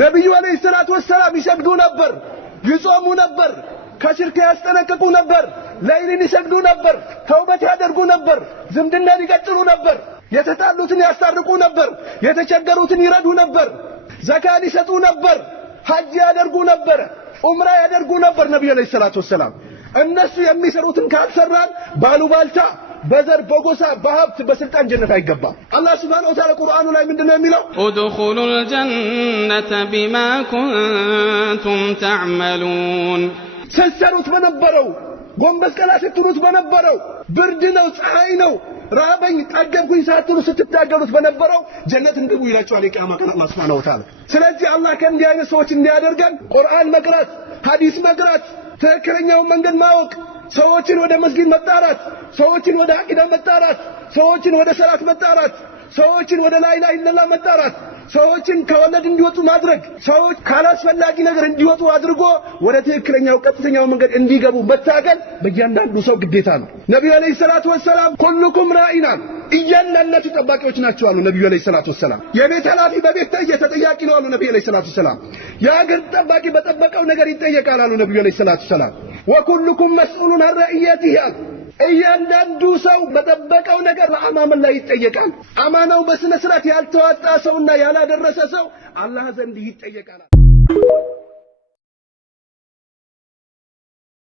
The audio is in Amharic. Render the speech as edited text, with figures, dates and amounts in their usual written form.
ነብዩ አለይሂ ሰላቱ ወሰላም ይሰግዱ ነበር ይጾሙ ነበር ከሽርክ ያስጠነቅቁ ነበር ለይልን ይሰግዱ ነበር ተውበት ያደርጉ ነበር ዝምድናን ይቀጥሉ ነበር የተጣሉትን ያስታርቁ ነበር የተቸገሩትን ይረዱ ነበር ዘካት ይሰጡ ነበር ሐጅ ያደርጉ ነበር ዑምራ ያደርጉ ነበር ነብዩ አለይሂ ሰላቱ ወሰላም እነሱ የሚሰሩትን ካልሰራን ባሉባልታ በዘር በጎሳ በሀብት በስልጣን ጀነት አይገባም አላህ Subhanahu Wa Ta'ala ቁርአኑ ላይ ምንድነው የሚለው ادخلوا الجنة بما كنتم تعملون ሰሰሩት በነበረው ጎንበስ ቀና ስትሉት በነበረው ብርድ ነው ፀሐይ ነው ራበኝ ጠገብኩኝ ሳትሉ ስትታገሉት በነበረው ጀነት እንግቡ ይላችኋል የቂያማ ቀን አላህ Subhanahu Wa Ta'ala ስለዚህ አላህ ከእንዲህ አይነት ሰዎች እንዲያደርገን ቁርአን መቅራት ሐዲስ መቅራት ትክክለኛው መንገድ ማወቅ ሰዎችን ወደ መስጊድ መጣራት ሰዎችን ወደ አቂዳ መጣራት ሰዎችን ወደ ሰላት መጣራት ሰዎችን ወደ ላ ኢላሃ ኢላላህ መጣራት ሰዎችን ከወለድ እንዲወጡ ማድረግ ሰዎች ካላስፈላጊ ነገር እንዲወጡ አድርጎ ወደ ትክክለኛው ቀጥተኛው መንገድ እንዲገቡ መታገል በእያንዳንዱ ሰው ግዴታ ነው ነብዩ አለይሂ ሰላቱ ወሰላም ኩልኩም ራኢና እያንዳንዳችሁ ጠባቂዎች ናቸው አሉ ነብዩ አለይሂ ሰላቱ ወሰላም የቤት ኃላፊ በቤት ተጠያቂ ነው አሉ ነብዩ አለይሂ ሰላቱ ወሰላም የአገር ጠባቂ በጠበቀው ነገር ይጠየቃል አሉ ነብዩ አለይሂ ሰላቱ ወሰላም ወኩልኩም መስኡሉን አን ረኢየቲሂ እያንዳንዱ ሰው በጠበቀው ነገር በአማን ላይ ይጠየቃል አማናው በስነ ስርዓት ያልተዋጣ ሰውና ያላደረሰ ሰው አላህ ዘንድ ይጠየቃል